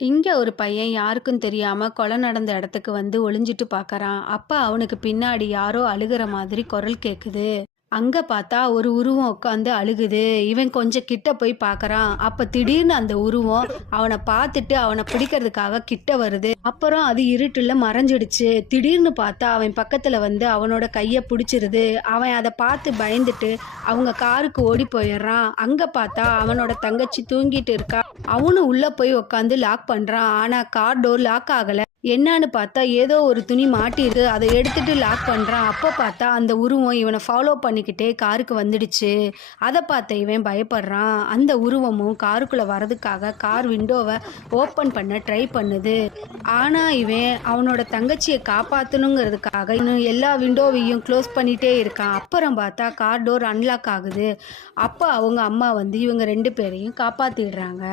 இங்க ஒரு பையன் யாருக்கும் தெரியாம கொலை நடந்த இடத்துக்கு வந்து ஒளிஞ்சிட்டு பார்க்கறான். அப்ப அவனுக்கு பின்னாடி யாரோ அழுகுற மாதிரி குரல் கேக்குது. அங்க பார்த்தா ஒரு உருவம் உட்காந்து அழுகுது. இவன் கொஞ்சம் கிட்ட போய் பார்க்கறான். அப்ப திடீர்னு அந்த உருவம் அவன பார்த்துட்டு அவன பிடிக்கிறதுக்காக கிட்ட வருது. அப்புறம் அது இருட்டுல மறைஞ்சிடுச்சு. திடீர்னு பார்த்தா அவன் பக்கத்துல வந்து அவனோட கைய பிடிச்சிருது. அவன் அத பார்த்து பயந்துட்டு அவங்க காருக்கு ஓடி போயிடுறான். அங்க பார்த்தா அவனோட தங்கச்சி தூங்கிட்டு இருக்கா. அவனும் உள்ள போய் உட்காந்து லாக் பண்றான். ஆனா கார் டோர் லாக் ஆகல. என்னான்னு பார்த்தா ஏதோ ஒரு துணி மாட்டிருக்கு. அதை எடுத்துட்டு லாக் பண்றான். அப்ப பார்த்தா அந்த உருவம் இவனை ஃபாலோ பண்ணிக்கிட்டே காருக்கு வந்துடுச்சு. அதை பார்த்த இவன் பயப்படுறான். அந்த உருவமும் காருக்குள்ள வரதுக்காக கார் விண்டோவை ஓப்பன் பண்ண ட்ரை பண்ணுது. ஆனா இவன் அவனோட தங்கச்சியை காப்பாத்தணுங்கிறதுக்காக இன்னும் எல்லா விண்டோவையும் க்ளோஸ் பண்ணிட்டே இருக்கான். அப்புறம் பார்த்தா கார் டோர் அன்லாக் ஆகுது. அப்ப அவங்க அம்மா வந்து இவங்க 2 பேரையும் காப்பாத்திடுறாங்க.